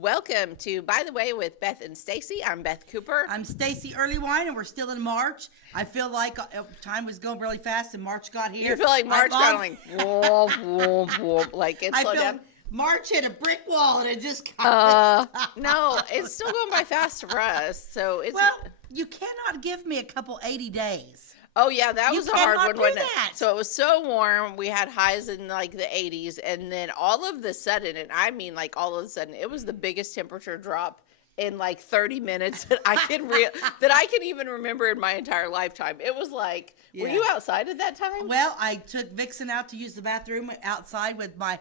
Welcome to By the Way with Beth and Stacey. I'm Beth Cooper. I'm Stacey Earlywine, and we're still in March. I feel like time was going really fast, and March got here. You feel like March got like, whoop, whoop, whoop, like it slowed down. March hit a brick wall, and it just No, it's still going by fast for us. So it's you cannot give me a couple 80 days. Oh, yeah, that was a hard one, wasn't it? That. So it was so warm. We had highs in like the 80s. And then all of the sudden, and I mean like all of a sudden, it was the biggest temperature drop in like 30 minutes that I can even remember in my entire lifetime. It was like, were you outside at that time? Well, I took Vixen out to use the bathroom outside with my,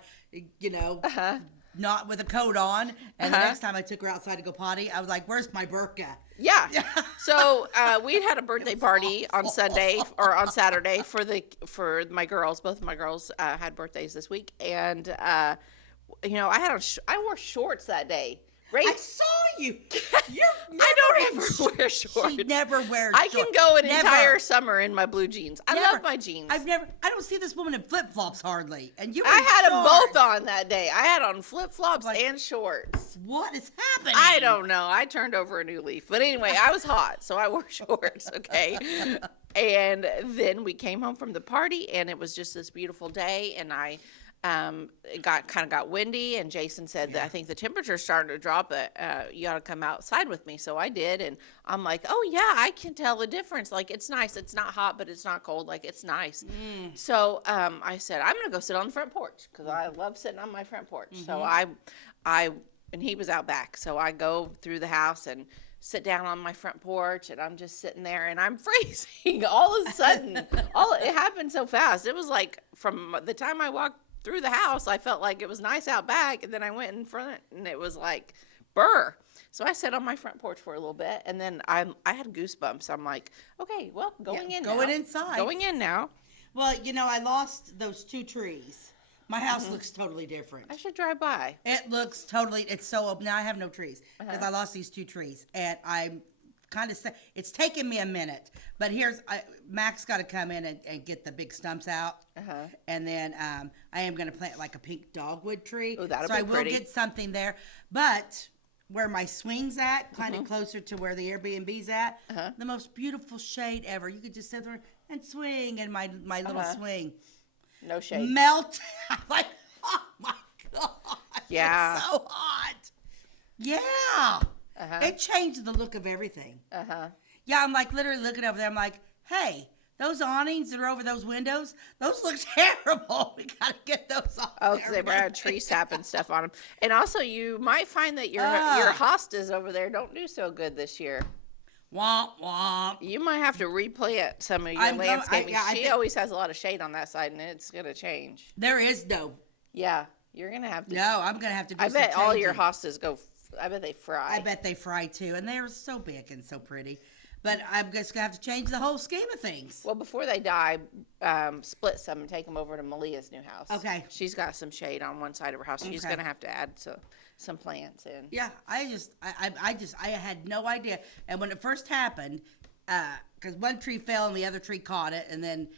not with a coat on. And the next time I took her outside to go potty, I was like, where's my burqa? Yeah. So we had a birthday party on Sunday or on Saturday for my girls. Both of my girls had birthdays this week, and I wore shorts that day. Right? I saw you. I don't ever wear shorts. She never wears shorts. I can go an entire summer in my blue jeans. I love my jeans. I don't see this woman in flip-flops hardly. And I had them both on that day. I had on flip-flops and shorts. What is happening? I don't know. I turned over a new leaf. But anyway, I was hot, so I wore shorts, okay? And then we came home from the party, and it was just this beautiful day, and it got windy, and Jason said that I think the temperature's starting to drop, but you ought to come outside with me. So I did, and I'm like, oh yeah, I can tell the difference. Like, it's nice. It's not hot, but it's not cold. Like, it's nice. So I said, I'm gonna go sit on the front porch because I love sitting on my front porch. So and he was out back, so I go through the house and sit down on my front porch, and I'm just sitting there, and I'm freezing. All of a sudden, it happened so fast. It was like from the time I walked through the house, I felt like it was nice out back, and then I went in front, and it was like, burr. So I sat on my front porch for a little bit, and then I had goosebumps. I'm like, okay, well, going inside. Going in now. Well, I lost those 2 trees. My house looks totally different. I should drive by. It looks it's so open. Now I have no trees because I lost these 2 trees, and I'm kind of it's taken me a minute, but Mac's got to come in and get the big stumps out, and then I am going to plant like a pink dogwood tree. Oh, that'll be pretty. So I will get something there, but where my swing's at, kind of closer to where the Airbnb's at, the most beautiful shade ever. You could just sit there and swing in my little swing. No shade. Melt. I'm like, oh my God. Yeah. It's so hot. Yeah. It changed the look of everything. Yeah, I'm like literally looking over there. I'm like, hey, those awnings that are over those windows, those look terrible. We got to get those off. Oh, because they had tree sap and stuff on them. And also, you might find that your hostas over there don't do so good this year. Womp, womp. You might have to replant some of your landscaping. She always has a lot of shade on that side, and it's going to change. There is no. Yeah, you're going to have to. No, I'm going to have to do I bet all your hostas go. I bet they fry. I bet they fry too, and they're so big and so pretty. But I'm just gonna have to change the whole scheme of things. Well, before they die, split some and take them over to Malia's new house. Okay. She's got some shade on one side of her house. She's gonna have to add some plants in. Yeah, I had no idea. And when it first happened, because one tree fell and the other tree caught it, and then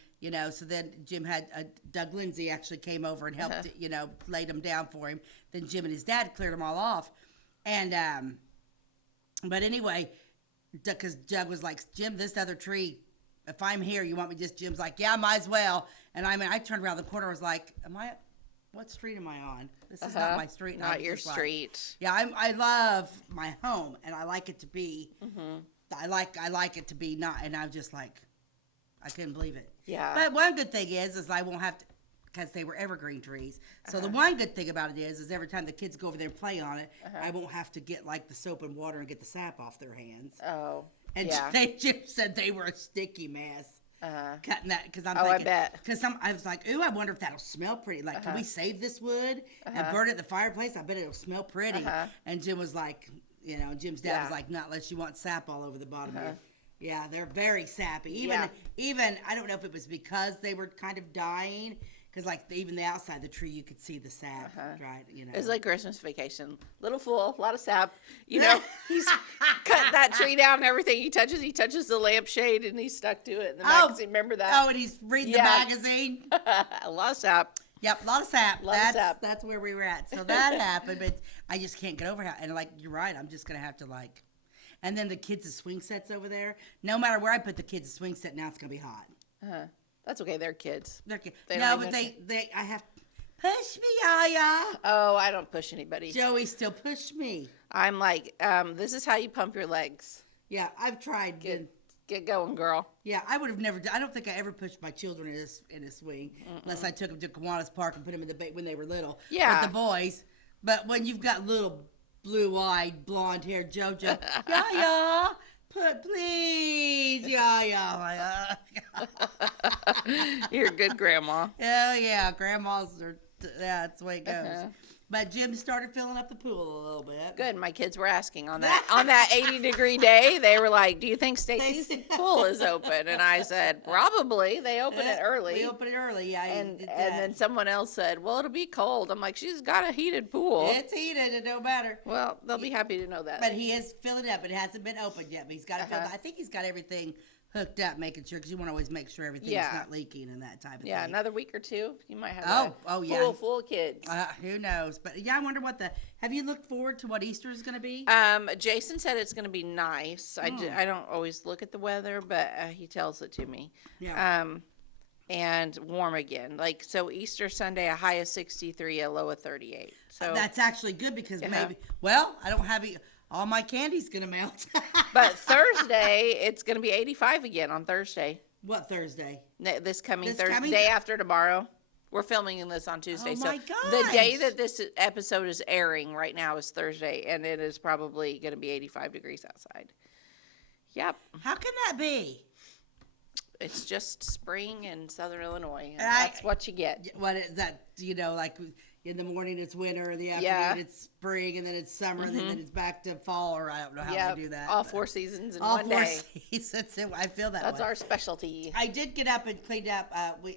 so then Jim had Doug Lindsay actually came over and helped laid them down for him. Then Jim and his dad cleared them all off. And, but anyway, because Doug was like, Jim, this other tree, if I'm here, you want me just, Jim's like, yeah, might as well. And I turned around the corner, I was like, what street am I on? This is not my street. Not your street. I love my home, and I like it to be, I like it to be not, and I'm just like, I couldn't believe it. Yeah. But one good thing is I won't have to, because they were evergreen trees. So the one good thing about it is every time the kids go over there and play on it, I won't have to get like the soap and water and get the sap off their hands. Oh, and Jim said they were a sticky mess. Cutting that because I'm thinking, I bet. Because I was like, ooh, I wonder if that'll smell pretty. Like, can we save this wood and burn it in the fireplace? I bet it'll smell pretty. And Jim was like, Jim's dad was like, not unless you want sap all over the bottom of it. Yeah, they're very sappy. Even I don't know if it was because they were kind of dying. Because, even the outside of the tree, you could see the sap, right? It's like Christmas Vacation. Little fool, a lot of sap. He's cut that tree down and everything he touches the lampshade, and he's stuck to it in the magazine. Remember that? Oh, and he's reading the magazine. A lot of sap. Yep, a lot of sap. Lot of sap. That's where we were at. So that happened, but I just can't get over how. And like you're right, I'm just gonna have to like. And then the kids' swing sets over there. No matter where I put the kids' swing set, now it's gonna be hot. That's okay. They're kids. They're kids. They No, don't but even- I have push me, Yaya. Oh, I don't push anybody. Joey still push me. I'm like, this is how you pump your legs. Yeah, I've tried. Get going, girl. Yeah, I would have never. I don't think I ever pushed my children in a swing unless I took them to Kiwanis Park and put them in the when they were little. Yeah. But the boys. But when you've got little blue-eyed, blonde-haired JoJo, Yaya, please, Yaya. You're a good grandma. Oh yeah, grandmas are. Yeah, that's the way it goes. But Jim started filling up the pool a little bit. Good. My kids were asking on that 80-degree day. They were like, "Do you think Stacey's pool is open?" And I said, "Probably. They open it early." We open it early, yeah. And then someone else said, "Well, it'll be cold." I'm like, "She's got a heated pool." It's heated. It don't matter. Well, they'll be happy to know that. But he is filling up. It hasn't been opened yet. But he's got it. I think he's got everything hooked up, making sure because you want to always make sure everything's not leaking and that type of thing. Another week or two, you might have a yeah. pool full of kids. Who knows? But yeah, I wonder have you looked forward to what Easter is going to be? Jason said it's going to be nice. I don't always look at the weather, but he tells it to me. Yeah. And warm again. Like, so Easter Sunday, a high of 63, a low of 38. So that's actually good because maybe, I don't have all my candy's going to melt. But Thursday, it's going to be 85 again on Thursday. What Thursday? This coming Thursday, day after tomorrow. We're filming this on Tuesday. Oh my the day that this episode is airing right now is Thursday, and it is probably going to be 85 degrees outside. Yep. How can that be? It's just spring in Southern Illinois, and that's what you get. What is that? Like in the morning it's winter, in the afternoon it's spring, and then it's summer, and then it's back to fall, or I don't know how they do that. All 4 seasons in all one 4 day. Seasons. I feel that That's way. our specialty. I did get up and cleaned up.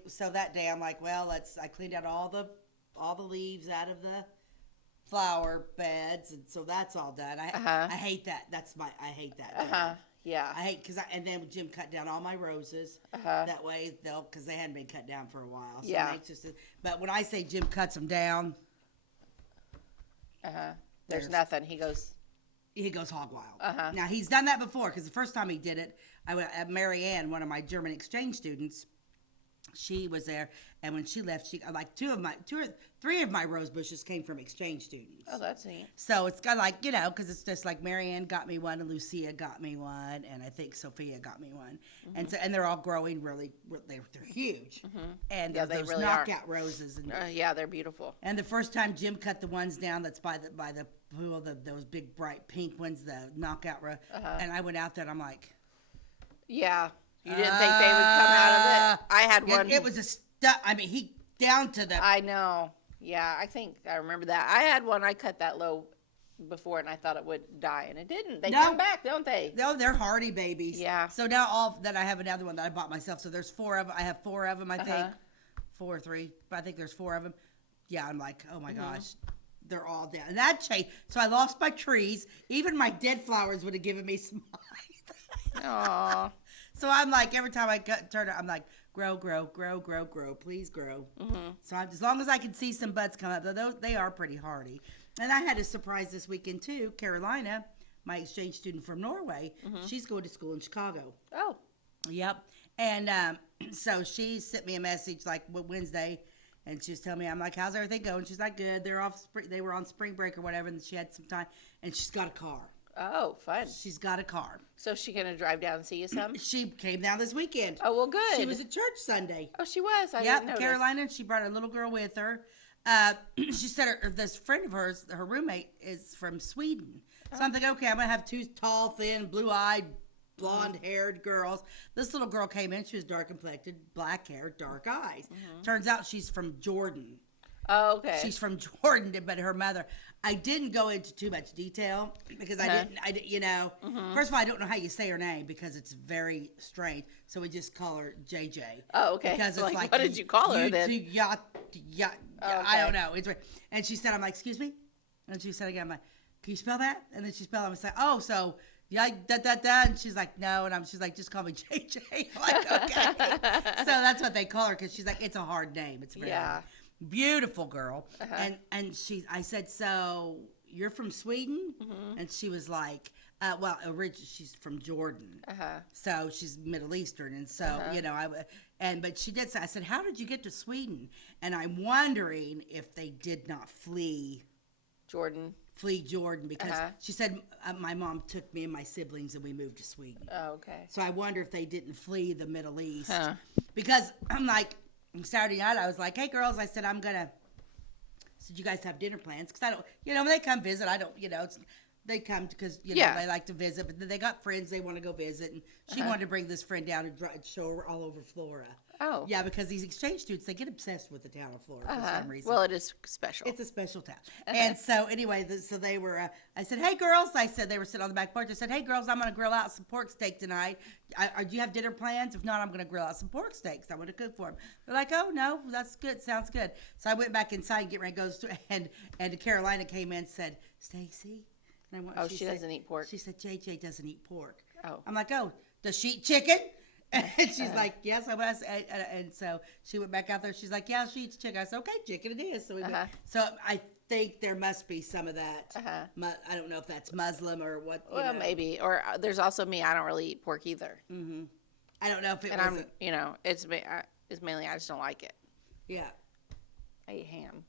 So that day I'm like, I cleaned out all the leaves out of the flower beds, and so that's all done. I hate that. I hate that. Yeah. I hate and then Jim cut down all my roses. That way because they hadn't been cut down for a while. So but when I say Jim cuts them down, there's nothing. He goes hog wild. Now he's done that before because the first time he did it, I went at Mary Ann, one of my German exchange students. She was there, and when she left, three of my rose bushes came from exchange students. Oh, that's neat. So it's got because it's just like Mary Ann got me one, and Lucia got me one, and I think Sophia got me one, and they're all growing really. They're huge, and they those really knockout roses. And, they're beautiful. And the first time Jim cut the ones down that's by the pool, those big bright pink ones, the knockout rose, and I went out there and I'm like, yeah. You didn't think they would come out of it? I had one. It was he down to the. I know. Yeah, I think I remember that. I had one. I cut that low before, and I thought it would die, and it didn't. They come back, don't they? No, they're hardy babies. Yeah. So now I have another one that I bought myself. So there's 4 of them. I have 4 of them. I think 4 or 3, but I think there's 4 of them. Yeah, I'm like, oh my gosh. They're all down. And that changed. So I lost my trees. Even my dead flowers would have given me some. Aww. So I'm like, every time I turn it, I'm like, grow, please grow. So as long as I can see some buds come up, though, they are pretty hardy. And I had a surprise this weekend too. Carolina, my exchange student from Norway, she's going to school in Chicago. Oh. Yep. And so she sent me a message like Wednesday, and she was telling me, I'm like, how's everything going? She's like, good. They were on spring break or whatever, and she had some time, and she's got a car. Oh, fun. She's got a car. So is she going to drive down and see you some? She came down this weekend. Oh, well, good. She was at church Sunday. Oh, she was? I didn't notice. Carolina, and she brought her little girl with her. She said this friend of hers, her roommate, is from Sweden. So I'm thinking, okay, I'm going to have 2 tall, thin, blue-eyed, blonde-haired girls. This little girl came in. She was dark-complected, black hair, dark eyes. Turns out she's from Jordan. Oh, okay. She's from Jordan, but her mother. I didn't go into too much detail because I didn't. First of all, I don't know how you say her name because it's very strange. So we just call her JJ. Oh, okay. Because it's like what did you call her then? I don't know. It's weird. And she said, I'm like, excuse me? And she said again, I'm like, can you spell that? And then she spelled it. I was like, oh, so yeah, and she's like, no, and she's like, just call me JJ. I'm like, okay. So that's what they call her because she's like, it's a hard name. It's very hard. beautiful girl. And I said, so you're from Sweden? And she was like, well, originally she's from Jordan, so she's Middle Eastern, and so but she did say, I said, how did you get to Sweden? And I'm wondering if they did not flee Jordan because she said my mom took me and my siblings and we moved to Sweden. Oh, okay. So I wonder if they didn't flee the Middle East because I'm like Saturday night I was like, hey girls, I said so you guys have dinner plans? Because I don't, when they come visit, I don't, they come because, they like to visit, but then they got friends they want to go visit. And she wanted to bring this friend down and show her all over Florida. Oh. Yeah, because these exchange students, they get obsessed with the town of Florida for some reason. Well, it is special. It's a special town. And so anyway, so they were, I said, hey girls, they were sitting on the back porch. I said, hey girls, I'm going to grill out some pork steak tonight. Do you have dinner plans? If not, I'm going to grill out some pork steaks. I want to cook for them. They're like, oh no, that's good. Sounds good. So I went back inside and get ready to go, and Carolina came in and said, Stacey. She doesn't eat pork. She said, JJ doesn't eat pork. Oh. I'm like, oh, does she eat chicken? And she's like, yes. And so she went back out there. She's like, yeah, she eats chicken. I said, okay, chicken it is. So so I think there must be some of that. I don't know if that's Muslim or what. Well, maybe. Or there's also me. I don't really eat pork either. Mm-hmm. I don't know if it and was. It's mainly I just don't like it. Yeah. I eat ham.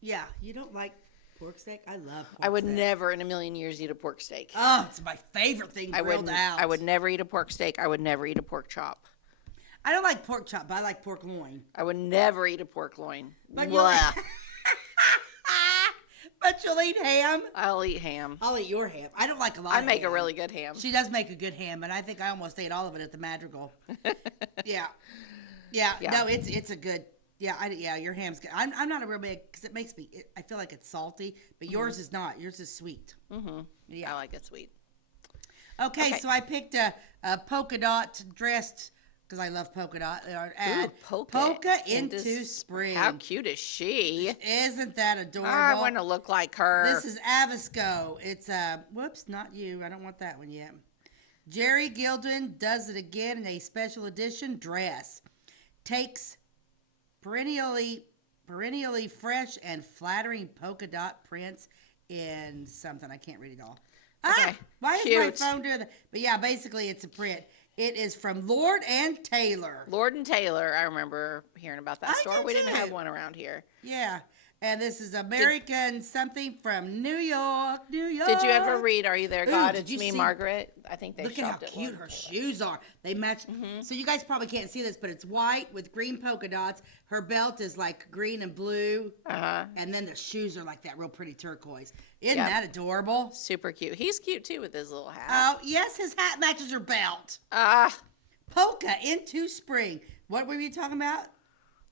Yeah, you don't like pork steak? I love pork steak. I would never in a million years eat a pork steak. Oh, it's my favorite thing grilled out. I would never eat a pork steak. I would never eat a pork chop. I don't like pork chop, but I like pork loin. I would never eat a pork loin. But you'll eat ham? I'll eat ham. I'll eat your ham. I don't like a lot of ham. I make a really good ham. She does make a good ham, and I think I almost ate all of it at the Madrigal. Yeah. No, it's a good... Yeah, your ham's good. I'm not a real big, because it makes me, I feel like it's salty, but yours is not. Yours is sweet. Mm-hmm. Yeah. I like it sweet. Okay, so I picked a polka dot dressed, because I love polka dot. Polka into spring. How cute is she? Isn't that adorable? I want to look like her. This is Avisco. It's, whoops, not you. I don't want that one yet. Jerry Gilden does it again in a special edition dress. Takes perennially fresh and flattering polka dot prints in something. I can't read it all. Okay. Why is my phone doing that? But yeah, basically it's a print. It is from Lord and Taylor. Lord and Taylor. I remember hearing about that store. We didn't have one around here. Yeah. And this is American something from New York. Did you ever read Are You There, God? It's Me, Margaret. I think they shopped at Look at how cute her shoes are. They match. Mm-hmm. So you guys probably can't see this, but it's white with green polka dots. Her belt is like green and blue. And then the shoes are like that real pretty turquoise. Isn't that adorable? Super cute. He's cute too with his little hat. Oh, yes, his hat matches her belt. Polka into spring. What were you talking about?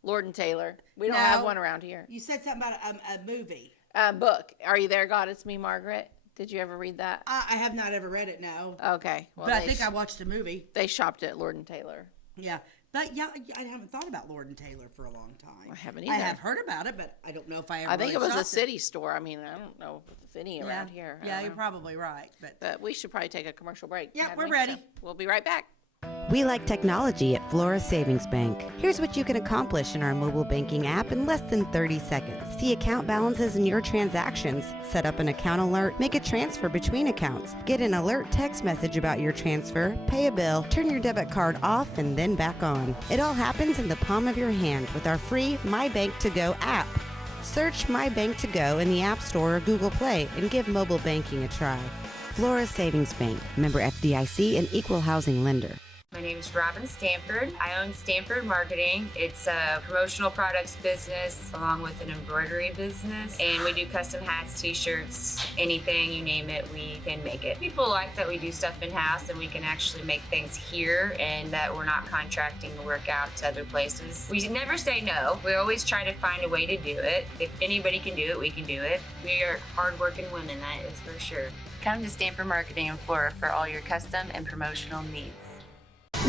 Lord and Taylor. We don't have one around here. You said something about a movie. Book. Are You There, God? It's Me, Margaret. Did you ever read that? I have not ever read it, no. Okay. Well, but I think I watched a movie. They shopped at Lord and Taylor. Yeah. But yeah, I haven't thought about Lord and Taylor for a long time. I haven't either. I have heard about it, but I don't know if I ever I think really it was a shopped city store. I mean, I don't know if it's any around here. Yeah, you're probably right. But we should probably take a commercial break. Yeah, we're ready. So we'll be right back. We like technology at Flora Savings Bank. Here's what you can accomplish in our mobile banking app in less than 30 seconds. See account balances in your transactions, set up an account alert, make a transfer between accounts, get an alert text message about your transfer, pay a bill, turn your debit card off and then back on. It all happens in the palm of your hand with our free My Bank to Go app. Search My Bank to Go in the App Store or Google Play and give mobile banking a try. Flora Savings Bank, member FDIC and equal housing lender. My name is Robin Stanford. I own Stanford Marketing. It's a promotional products business along with an embroidery business. And we do custom hats, t-shirts, anything, you name it, we can make it. People like that we do stuff in-house and we can actually make things here and that we're not contracting the work out to other places. We never say no. We always try to find a way to do it. If anybody can do it, we can do it. We are hardworking women, that is for sure. Come to Stanford Marketing in Flora for all your custom and promotional needs.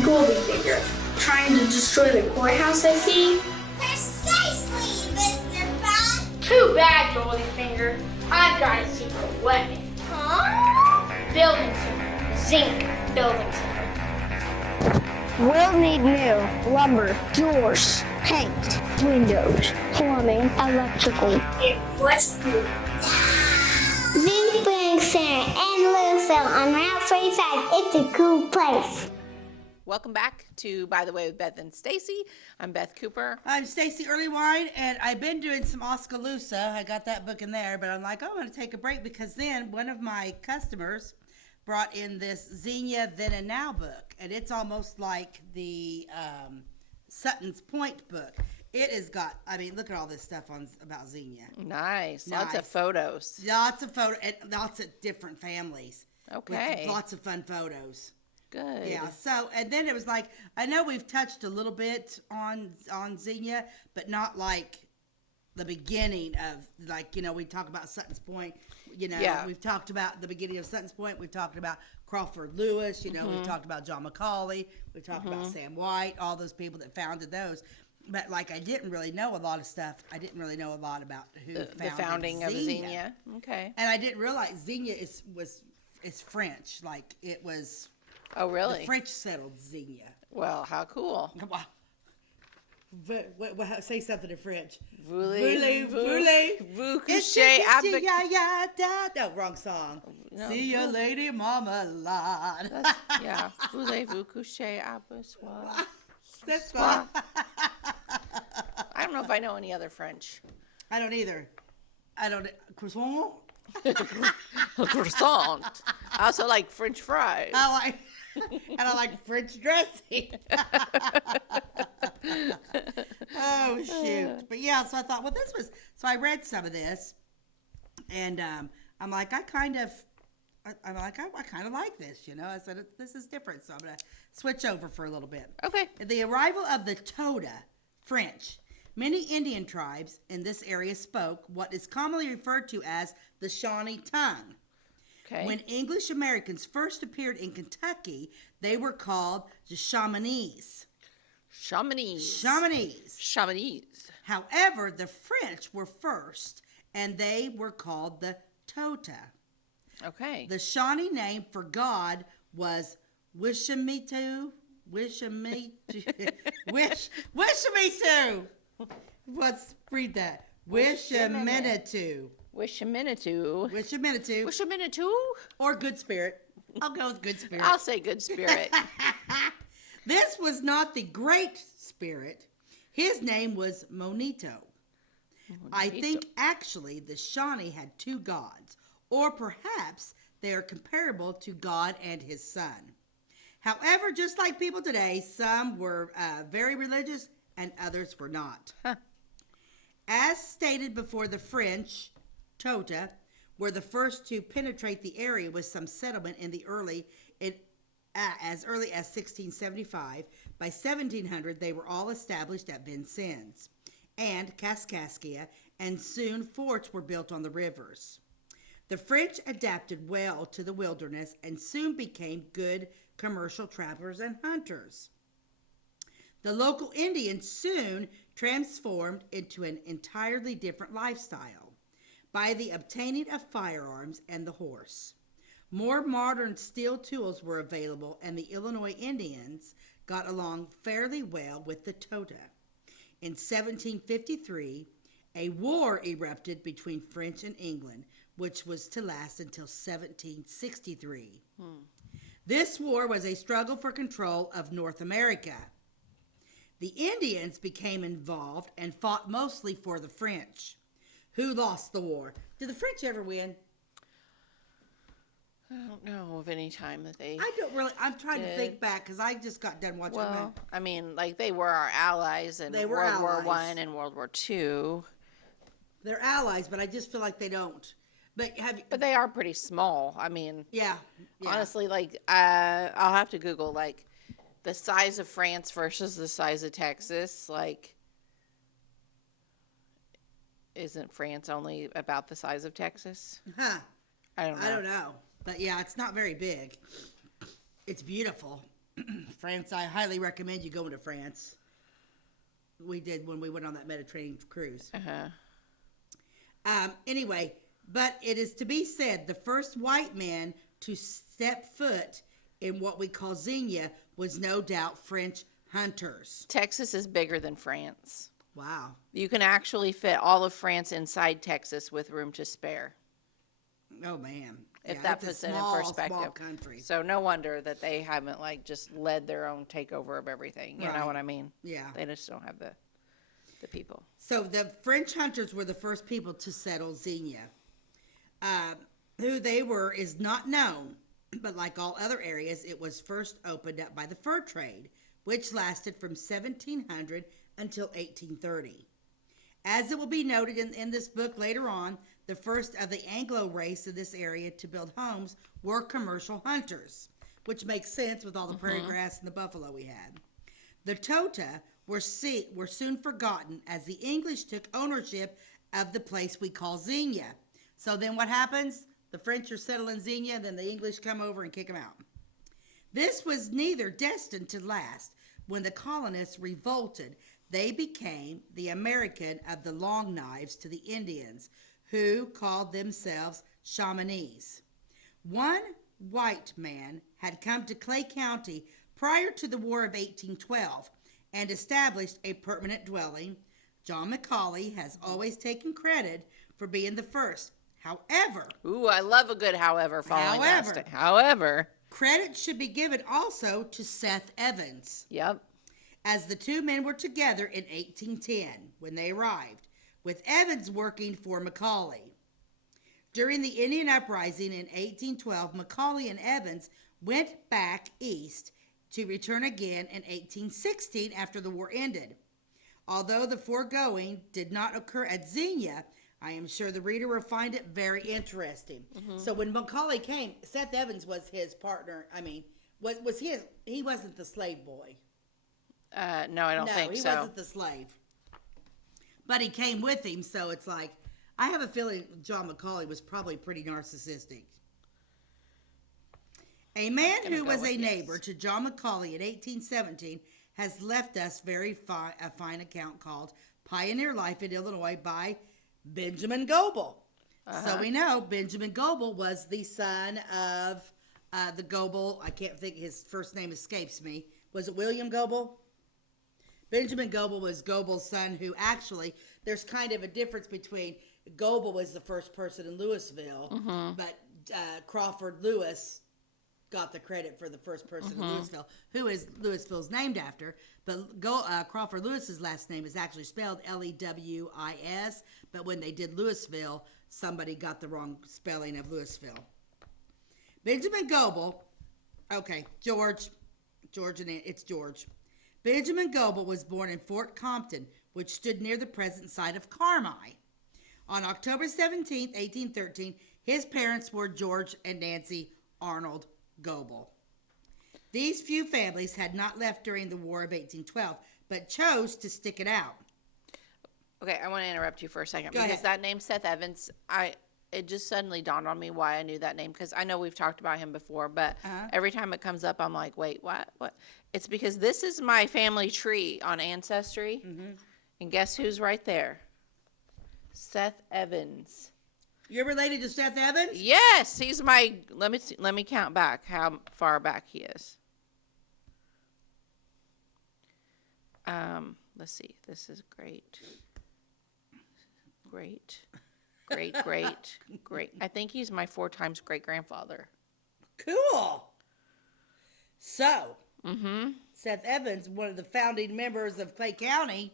Goldfinger, trying to destroy the courthouse, I see. Precisely, Mr. Frog. Too bad, Goldfinger. I've got a secret weapon. Huh? Building center. Zinc building center. We'll need new lumber, doors, paint, windows, plumbing, electrical. It was cool. Big Center and Louisville on Route 45. It's a cool place. Welcome back to By the Way with Beth and Stacey. I'm Beth Cooper. I'm Stacey Earlywine, and I've been doing some Oskaloosa. I got that book in there, but I'm like, I'm going to take a break because then one of my customers brought in this Xenia Then and Now book, and it's almost like the Sutton's Point book. It has got, I mean, look at all this stuff about Xenia. Nice. Lots of photos. Lots of photos, and lots of different families. Okay. With lots of fun photos. Good. Yeah. So, and then it was like, I know we've touched a little bit on Xenia, but not like the beginning of, like, you know, we talk about Sutton's Point. You know, we've talked about the beginning of Sutton's Point. We've talked about Crawford Lewis. You know, we've talked about John Macaulay. We've talked about Sam White. All those people that founded those. But like, I didn't really know a lot of stuff. I didn't really know a lot about who The founding of Xenia. Okay. And I didn't realize Xenia is French. Like, it was. Oh, really? The French settled Xenia. Well, how cool. Wow. Say something in French. Voulez-vous coucher avec... No, wrong song. No, See you, lady marmalade. Yeah. Voulez-vous coucher avec soir? That's fine. I don't know if I know any other French. I don't either. Croissant? Croissant. I also like French fries. And I like French dressing. Oh, shoot. But yeah, so I thought, well, so I read some of this, and I'm like, I kind of like this, you know. I said, this is different, so I'm going to switch over for a little bit. Okay. The arrival of the Toda, French. Many Indian tribes in this area spoke what is commonly referred to as the Shawnee tongue. Okay. When English Americans first appeared in Kentucky, they were called the Chamonix. However, the French were first, and they were called the Tota. Okay. The Shawnee name for God was Wishamitu. Let's read that. Wishaminitu. Or Good Spirit. I'll go with Good Spirit. I'll say Good Spirit. This was not the Great Spirit. His name was Monito. I think actually the Shawnee had two gods, or perhaps they are comparable to God and his son. However, just like people today, some were very religious and others were not. Huh. As stated before, the French, Tota, were the first to penetrate the area with some settlement in the as early as 1675. By 1700, they were all established at Vincennes and Kaskaskia, and soon forts were built on the rivers. The French adapted well to the wilderness and soon became good commercial trappers and hunters. The local Indians soon transformed into an entirely different lifestyle by the obtaining of firearms and the horse. More modern steel tools were available, and the Illinois Indians got along fairly well with the Tota. In 1753, a war erupted between French and England, which was to last until 1763. This war was a struggle for control of North America. The Indians became involved and fought mostly for the French. Who lost the war? Did the French ever win? I don't know of any time that they I'm trying to think back because I just got done watching that. Well, I mean, like, they were our allies in World War I and World War II. They're allies, but I just feel like they don't. But they are pretty small. I mean, yeah. Honestly, like, I'll have to Google, like, the size of France versus the size of Texas. Like, isn't France only about the size of Texas? Huh. I don't know. But yeah, it's not very big. It's beautiful. France, I highly recommend you going to France. We did when we went on that Mediterranean cruise. Anyway, but it is to be said the first white man to step foot in what we call Xenia was no doubt French hunters. Texas is bigger than France. Wow. You can actually fit all of France inside Texas with room to spare. Oh man. If Yeah, that it's puts a it small, in perspective. small country. So no wonder that they haven't like just led their own takeover of everything. You know what I mean? Yeah. They just don't have the people. So the French hunters were the first people to settle Xenia. Who they were is not known, but like all other areas, it was first opened up by the fur trade, which lasted from 1700 until 1830. As it will be noted in this book later on, the first of the Anglo race of this area to build homes were commercial hunters, which makes sense with all the prairie grass and the buffalo we had. The Tota were soon forgotten as the English took ownership of the place we call Xenia. So then what happens? The French are settling Xenia, and then the English come over and kick them out. This was neither destined to last. When the colonists revolted, they became the American of the long knives to the Indians, who called themselves Shawnees. One white man had come to Clay County prior to the War of 1812 and established a permanent dwelling. John Macaulay has always taken credit for being the first. However, Ooh, I love a good however following that statement. However, credit should be given also to Seth Evans, yep. as the two men were together in 1810 when they arrived, with Evans working for Macaulay. During the Indian Uprising in 1812, Macaulay and Evans went back east to return again in 1816 after the war ended. Although the foregoing did not occur at Xenia, I am sure the reader will find it very interesting. So when Macaulay came, Seth Evans was his partner. I mean, was his? He wasn't the slave boy. No, I don't think he so. wasn't the slave. But he came with him, so it's like, I have a feeling John Macaulay was probably pretty narcissistic. A man who was a neighbor to John Macaulay in 1817 has left us a fine account called Pioneer Life in Illinois by Benjamin Goebel. So we know Benjamin Goebel was the son of the Goebel. I can't think, his first name escapes me. Was it William Goebel? Benjamin Goebel was Goebel's son, who actually, there's kind of a difference between Goebel was the first person in Louisville, but Crawford Lewis got the credit for the first person in Louisville, who is Louisville's named after. But Crawford Lewis's last name is actually spelled Lewis, but when they did Louisville, somebody got the wrong spelling of Louisville. Benjamin Goebel, okay, George, and it's George. Benjamin Goebel was born in Fort Compton, which stood near the present site of Carmi. On October 17, 1813, his parents were George and Nancy Arnold Goebel. These few families had not left during the War of 1812, but chose to stick it out. Okay, I want to interrupt you for a second Go because ahead. that name Seth Evans, it just suddenly dawned on me why I knew that name, because I know we've talked about him before, but every time it comes up, I'm like, wait, what? It's because this is my family tree on Ancestry, and guess who's right there? Seth Evans. You're related to Seth Evans? Yes, he's my. Let me count back how far back he is. Let's see. This is great. I think he's my 4 times great grandfather. Cool. So, Seth Evans, one of the founding members of Clay County,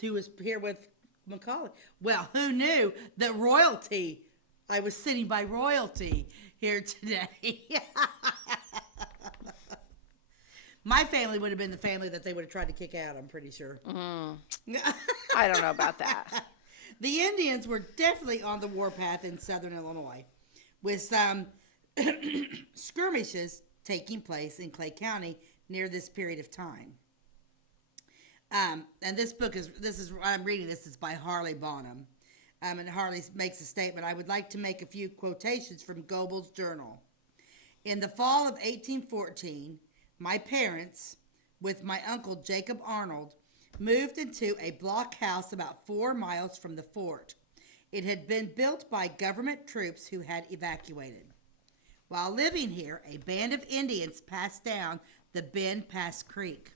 who was here with Macaulay. Well, who knew that royalty, I was sitting by royalty here today. My family would have been the family that they would have tried to kick out, I'm pretty sure. I don't know about that. The Indians were definitely on the warpath in southern Illinois, with some skirmishes taking place in Clay County near this period of time. And this is I'm reading this is by Harley Bonham. And Harley makes a statement. I would like to make a few quotations from Goebel's journal. In the fall of 1814, my parents, with my uncle Jacob Arnold, moved into a block house about 4 miles from the fort. It had been built by government troops who had evacuated. While living here, a band of Indians passed down the Bend Pass Creek.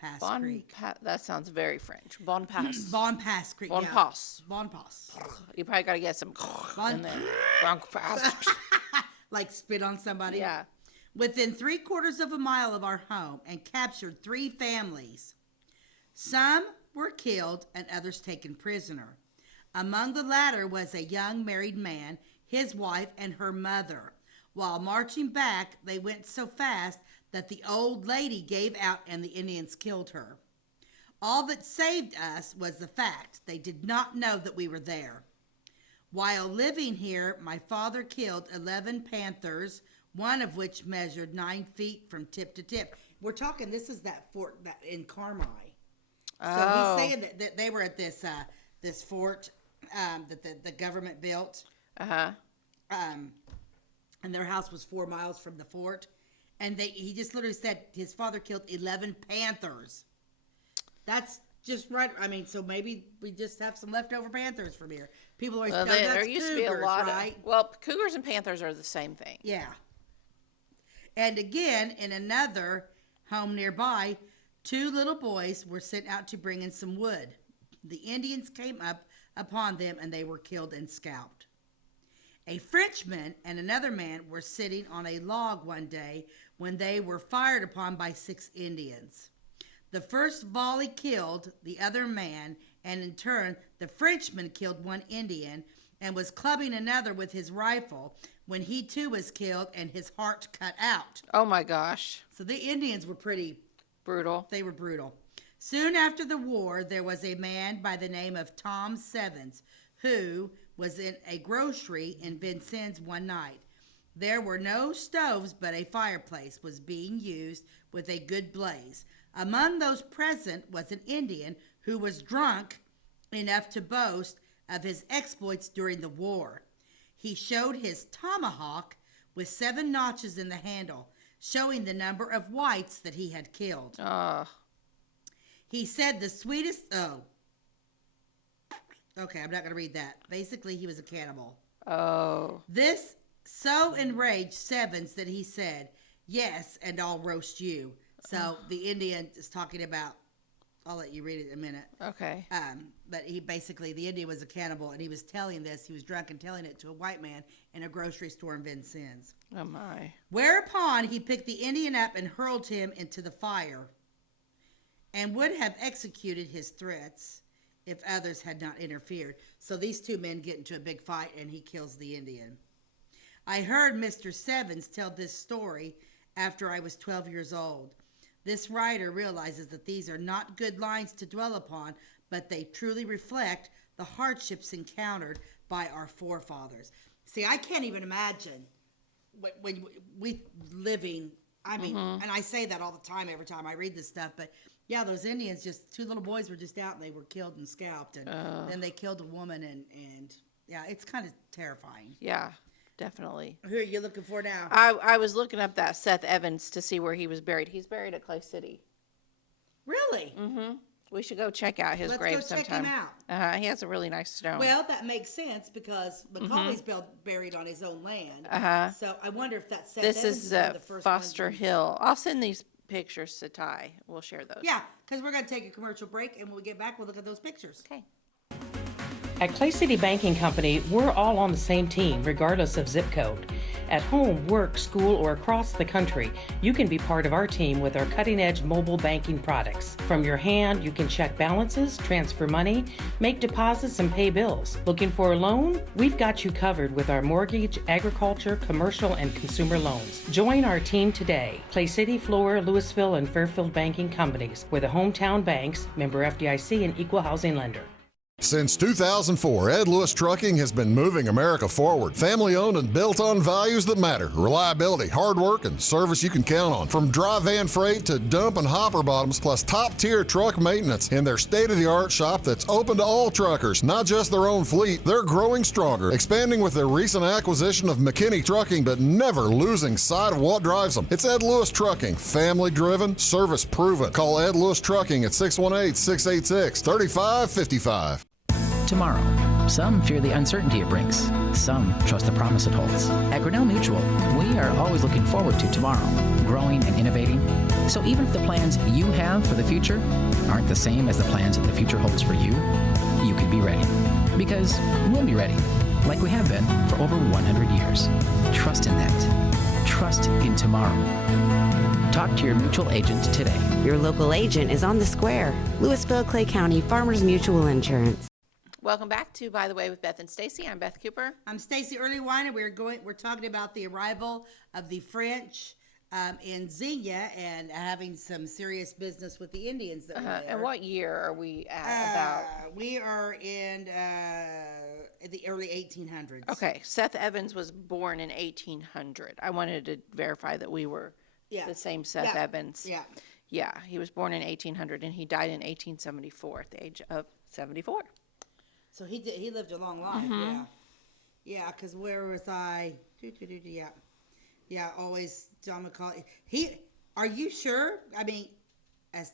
Pass Creek. That sounds very French. Bon Pass. Bon Pass Creek. Bon yeah. Pass. Bon Pass. You probably got to get some in there. Bon Pass. Like spit on somebody. Yeah. Within 3/4 of a mile of our home, and captured 3 families. Some were killed and others taken prisoner. Among the latter was a young married man, his wife, and her mother. While marching back, they went so fast that the old lady gave out and the Indians killed her. All that saved us was the fact they did not know that we were there. While living here, my father killed 11 panthers, one of which measured 9 feet from tip to tip. We're talking, this is that fort that in Carmi. So he's saying that they were at this this fort that the government built. And their house was 4 miles from the fort. And he just literally said his father killed 11 panthers. That's just right. I mean, so maybe we just have some leftover panthers from here. People always that's there used cougars, to be a lot right? Cougars and panthers are the same thing. Yeah. And again, in another home nearby, 2 little boys were sent out to bring in some wood. The Indians came up upon them and they were killed and scalped. A Frenchman and another man were sitting on a log one day when they were fired upon by 6 Indians. The first volley killed the other man, and in turn, the Frenchman killed 1 Indian and was clubbing another with his rifle when he too was killed and his heart cut out. Oh my gosh. So the Indians were pretty brutal. They were brutal. Soon after the war, there was a man by the name of Tom Sevens who was in a grocery in Vincennes one night. There were no stoves, but a fireplace was being used with a good blaze. Among those present was an Indian who was drunk enough to boast of his exploits during the war. He showed his tomahawk with 7 notches in the handle, showing the number of whites that he had killed. He said the sweetest... Oh. Okay, I'm not going to read that. Basically, he was a cannibal. Oh. This so enraged Sevens that he said, "Yes, and I'll roast you." So the Indian is talking about... I'll let you read it in a minute. Okay. But the Indian was a cannibal, and he was telling this. He was drunk and telling it to a white man in a grocery store in Vincennes. Oh, my. Whereupon he picked the Indian up and hurled him into the fire and would have executed his threats if others had not interfered. So these 2 men get into a big fight, and he kills the Indian. I heard Mr. Sevens tell this story after I was 12 years old. This writer realizes that these are not good lines to dwell upon, but they truly reflect the hardships encountered by our forefathers. See, I can't even imagine when we living, I mean, and I say that all the time every time I read this stuff, but yeah, those Indians, just 2 little boys were just out and they were killed and scalped, and then they killed a woman, and yeah, it's kind of terrifying. Yeah. Definitely. Who are you looking for now? I was looking up that Seth Evans to see where he was buried. He's buried at Clay City. Really? Mm-hmm. We should go check out his grave sometime. Let's go check him out. He has a really nice stone. Well, that makes sense because Macaulay's buried on his own land. So I wonder if that's Seth This Evans is one of the first Foster ones. Hill. I'll send these pictures to Ty. We'll share those. Yeah, because we're going to take a commercial break, and when we get back, we'll look at those pictures. Okay. At Clay City Banking Company, we're all on the same team, regardless of zip code. At home, work, school, or across the country, you can be part of our team with our cutting-edge mobile banking products. From your hand, you can check balances, transfer money, make deposits, and pay bills. Looking for a loan? We've got you covered with our mortgage, agriculture, commercial, and consumer loans. Join our team today. Clay City, Flora, Louisville, and Fairfield Banking Companies. We're the hometown banks, member FDIC, and equal housing lender. Since 2004, Ed Lewis Trucking has been moving America forward. Family-owned and built on values that matter. Reliability, hard work, and service you can count on. From dry van freight to dump and hopper bottoms, plus top-tier truck maintenance in their state-of-the-art shop that's open to all truckers, not just their own fleet. They're growing stronger, expanding with their recent acquisition of McKinney Trucking, but never losing sight of what drives them. It's Ed Lewis Trucking, family-driven, service-proven. Call Ed Lewis Trucking at 618-686-3555. Tomorrow, Some fear the uncertainty it brings. Some trust the promise it holds. At Grinnell Mutual, we are always looking forward to tomorrow, growing and innovating. So even if the plans you have for the future aren't the same as the plans the future holds for you, you can be ready. Because we'll be ready, like we have been for over 100 years. Trust in that. Trust in tomorrow. Talk to your mutual agent today. Your local agent is on the square. Louisville, Clay County, Farmers Mutual Insurance. Welcome back to By the Way with Beth and Stacey. I'm Beth Cooper. I'm Stacey Earlywine, and we're talking about the arrival of the French in Xenia and having some serious business with the Indians that were there. And what year are we at about? We are in the early 1800s. Okay, Seth Evans was born in 1800. I wanted to verify that we were the same Seth Evans. Yeah. Yeah, he was born in 1800 and he died in 1874 at the age of 74. So he lived a long life. Mm-hmm. Yeah, because where was I? Yeah, always John McCauley. Are you sure? I mean, are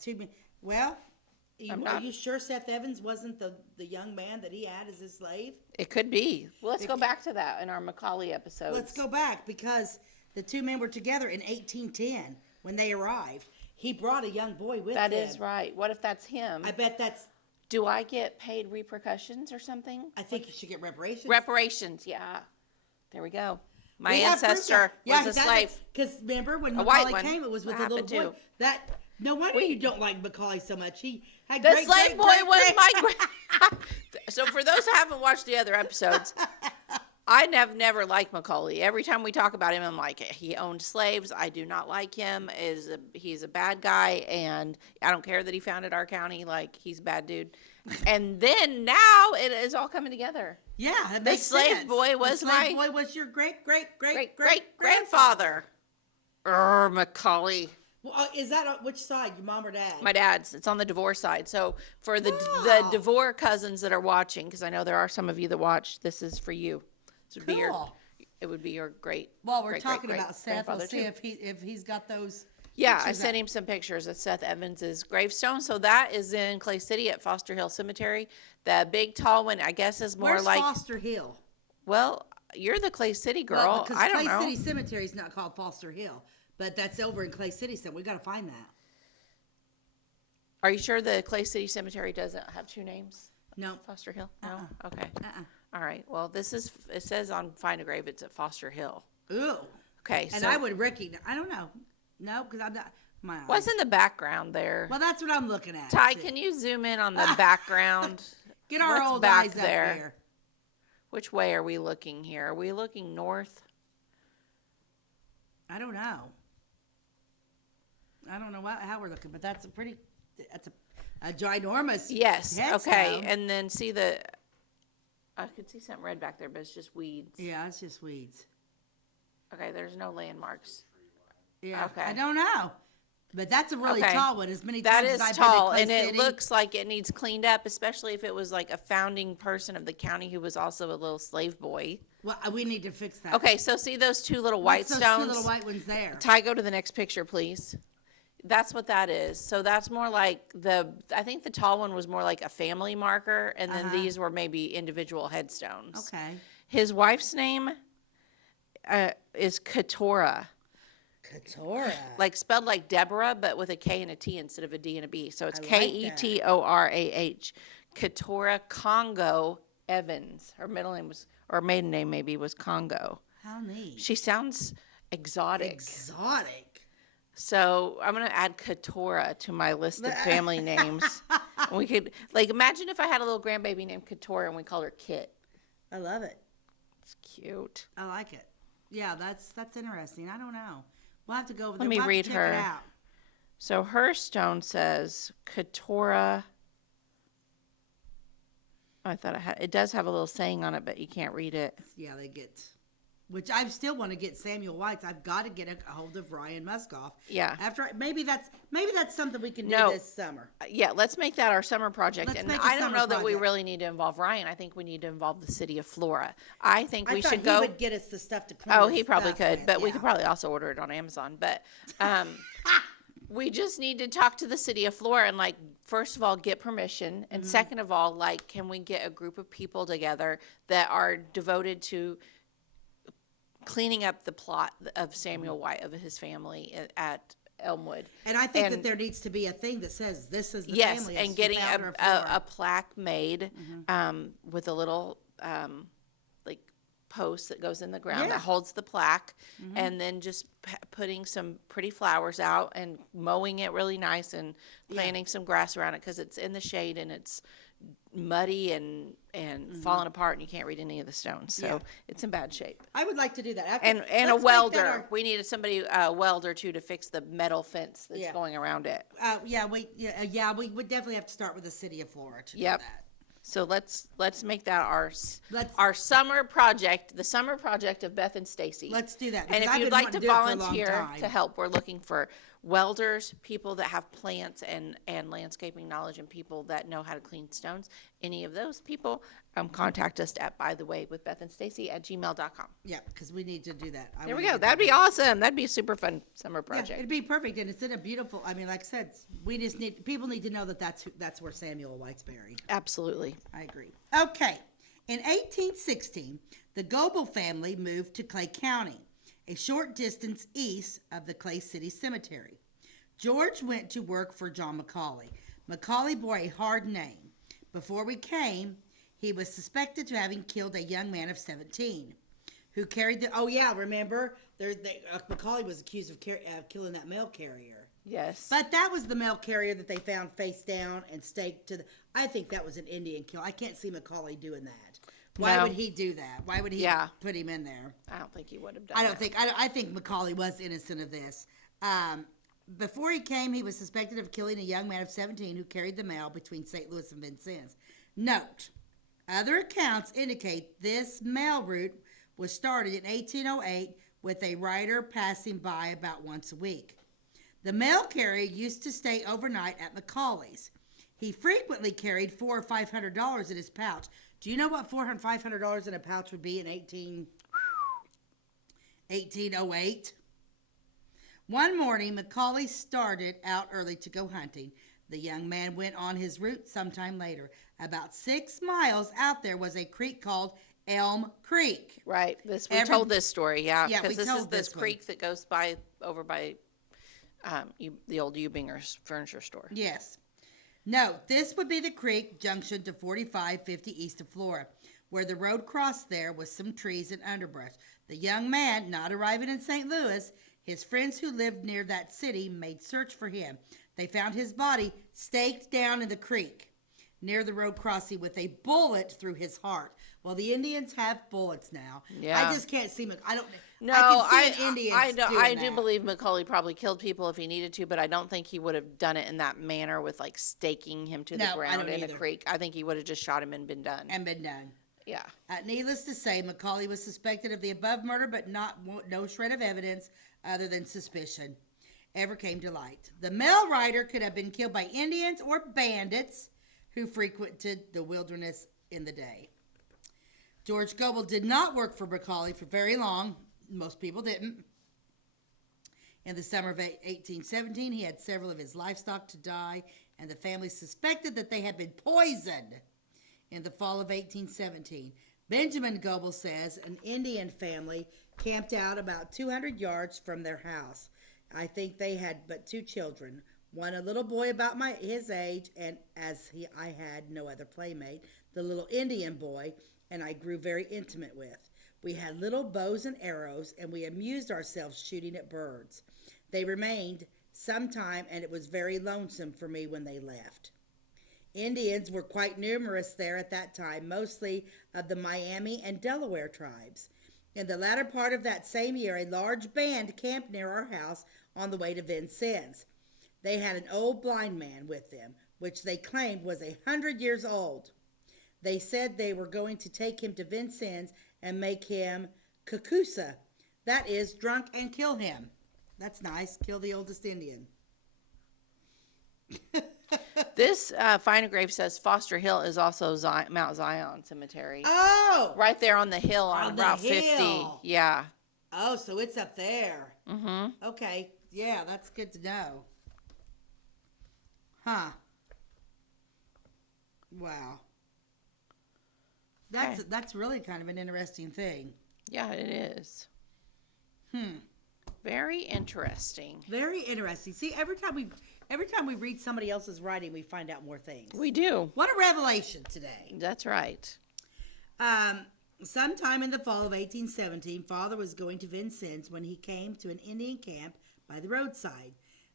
you sure Seth Evans wasn't the young man that he had as his slave? It could be. Well, let's go back to that in our Macaulay episode. Let's go back, because the two men were together in 1810 when they arrived. He brought a young boy with him. That is right. What if that's him? I bet that's... Do I get paid repercussions or something? I think you should get reparations. Reparations, yeah. There we go. My ancestor was a slave. Because remember when A Macaulay white one. came, it was with What a little happened boy. No wonder you don't like Macaulay so much. He had The slave boy was my So for those who haven't watched the other episodes, I have never liked Macaulay. Every time we talk about him, I'm like, he owned slaves. I do not like him. He's a bad guy, and I don't care that he founded our county. Like, he's a bad dude. And then now it is all coming together. Yeah, that The makes slave sense. boy was the my slave boy was your great grandfather. Macaulay. Well, is that on which side, your mom or dad? My dad's. It's on the DeVore side. So for the DeVore cousins that are watching, because I know there are some of you that watch, this is for you. This would be it would be your great. Well, we're great, talking great, about Seth. We'll grandfather see too. if he's got those. Yeah, I pictures sent up. him some pictures of Seth Evans's gravestone. So that is in Clay City at Foster Hill Cemetery. The big tall one, I guess, is more Where's like Foster Hill? Well, you're the Clay City girl. Well, because I don't Clay know. City Cemetery is not called Foster Hill, but that's over in Clay City. So we got to find that. Are you sure the Clay City Cemetery doesn't have two names? No. Foster Hill? No? Okay. All right. Well, it says on Find a Grave it's at Foster Hill. Ooh. Okay. And so I would recognize. I don't know. No, because I'm not. My eyes. what's in the background there? Well, that's what I'm looking at. Ty, can you zoom in on the background? Get our What's old back eyes there? up here. Which way are we looking here? Are we looking north? I don't know. I don't know how we're looking, but that's a ginormous. Yes. headstone. Okay. And then see I could see something red back there, but it's just weeds. Yeah, it's just weeds. Okay. There's no landmarks. Yeah. Okay. I don't know. But that's a really Okay. tall one. As many That times is as I've tall, been to and Clay it City. looks like it needs cleaned up, especially if it was like a founding person of the county who was also a little slave boy. Well, we need to fix that. Okay, so see those two little white What's those stones? two little white ones there? Ty, go to the next picture, please. That's what that is. So that's more like I think the tall one was more like a family marker, and then these were maybe individual headstones. Okay. His wife's name is Keturah. Keturah. Like spelled like Deborah, but with a K and a T instead of a D and a B. So it's I like Ketorah. Keturah Congo Evans. Her maiden name maybe was Congo. How neat. She sounds exotic. Exotic. So I'm gonna add Keturah to my list of family names. We could imagine if I had a little grandbaby named Keturah and we called her Kit. I love it. It's cute. I like it. Yeah, that's interesting. I don't know. We'll have to go over Let there. me We'll have to read check her. It out. So her stone says Keturah. I thought it does have a little saying on it, but you can't read it. Yeah, which I still want to get Samuel White's. I've got to get a hold of Ryan Muskoff. Yeah. Maybe that's something we can do this summer. Yeah, let's make that our summer project. Let's And make a I don't summer know that we project. really need to involve Ryan. I think we need to involve the city of Flora. I think we I thought should he go. would get us the stuff to clean. Oh, this he probably stuff could, with, but we yeah. could probably also order it on Amazon. But We just need to talk to the city of Flora and, like, first of all, get permission. And second of all, like, can we get a group of people together that are devoted to cleaning up the plot of Samuel White, of his family at Elmwood. And I think that there needs to be a thing that says this is the yes, family. and it's getting the founder of Flora. a plaque made with a little like post that goes in the ground that holds the plaque, and then just putting some pretty flowers out and mowing it really nice and planting some grass around it because it's in the shade and it's muddy and falling apart and you can't read any of the stones, so it's in bad shape. I would like to do that. And a welder. We needed somebody, a welder too, to fix the metal fence that's going around it. We would definitely have to start with the city of Flora to do that. So let's make that our summer project, the summer project of Beth and Stacey. Let's do that. And if you'd like to volunteer to help, we're looking for welders, people that have plants and landscaping knowledge, and people that know how to clean stones. Any of those people, contact us at bytheway@gmail.com. Yeah, because we need to do that. There we go. That'd be awesome. That'd be a super fun summer project. Yeah, it'd be perfect, and it's in a beautiful. I mean, like I said, people need to know that that's where Samuel White's buried. Absolutely, I agree. Okay, in 1816, the Goebel family moved to Clay County, a short distance east of the Clay City Cemetery. George went to work for John Macaulay. Macaulay bore a hard name. Before we came, he was suspected of having killed a young man of 17 who carried the. Oh yeah, remember? Macaulay was accused of killing that mail carrier. Yes, but that was the mail carrier that they found face down and staked to the. I think that was an Indian kill. I can't see Macaulay doing that. Why would he do that? Why would he put him in there? I don't think he would have done that. I think Macaulay was innocent of this. Before he came, he was suspected of killing a young man of 17 who carried the mail between St. Louis and Vincennes. Note, other accounts indicate this mail route was started in 1808 with a rider passing by about once a week. The mail carrier used to stay overnight at Macaulay's. He frequently carried $400 or $500 in his pouch. Do you know what $400 or $500 in a pouch would be in 1808? One morning, Macaulay started out early to go hunting. The young man went on his route sometime later. About 6 miles out there was a creek called Elm Creek. Right. We told this story, because this is this one. creek that goes over by the old Eubinger's furniture store. Yes. No, this would be the creek junction to 4550 east of Flora, where the road crossed there with some trees and underbrush. The young man, not arriving in St. Louis, his friends who lived near that city made search for him. They found his body staked down in the creek near the road crossing with a bullet through his heart. Well, the Indians have bullets now. Yeah. I just can't see. I do believe Macaulay probably killed people if he needed to, but I don't think he would have done it in that manner with like staking him to the ground in a creek. I think he would have just shot him and been done. Yeah. Needless to say, Macaulay was suspected of the above murder, but no shred of evidence other than suspicion ever came to light. The mail rider could have been killed by Indians or bandits who frequented the wilderness in the day. George Goebel did not work for Macaulay for very long. Most people didn't. In the summer of 1817, he had several of his livestock to die, and the family suspected that they had been poisoned. In the fall of 1817, Benjamin Goebel says an Indian family camped out about 200 yards from their house. I think they had but 2 children, one a little boy about his age, and I had no other playmate, the little Indian boy, and I grew very intimate with. We had little bows and arrows, and we amused ourselves shooting at birds. They remained some time, and it was very lonesome for me when they left. Indians were quite numerous there at that time, mostly of the Miami and Delaware tribes. In the latter part of that same year, a large band camped near our house on the way to Vincennes. They had an old blind man with them, which they claimed was 100 years old. They said they were going to take him to Vincennes and make him kakusa. That is, drunk and kill him. That's nice. Kill the oldest Indian. This Find a Grave says Foster Hill is also Mount Zion Cemetery. Oh! Right there on the hill on Route 50. Yeah. Oh, so it's up there. Mm-hmm. Okay. Yeah, that's good to know. Huh. Wow. That's really kind of an interesting thing. Yeah, it is. Very interesting. Very interesting. See, every time we read somebody else's writing, we find out more things. We do. What a revelation today. That's right. Sometime in the fall of 1817, Father was going to Vincennes when he came to an Indian camp by the roadside.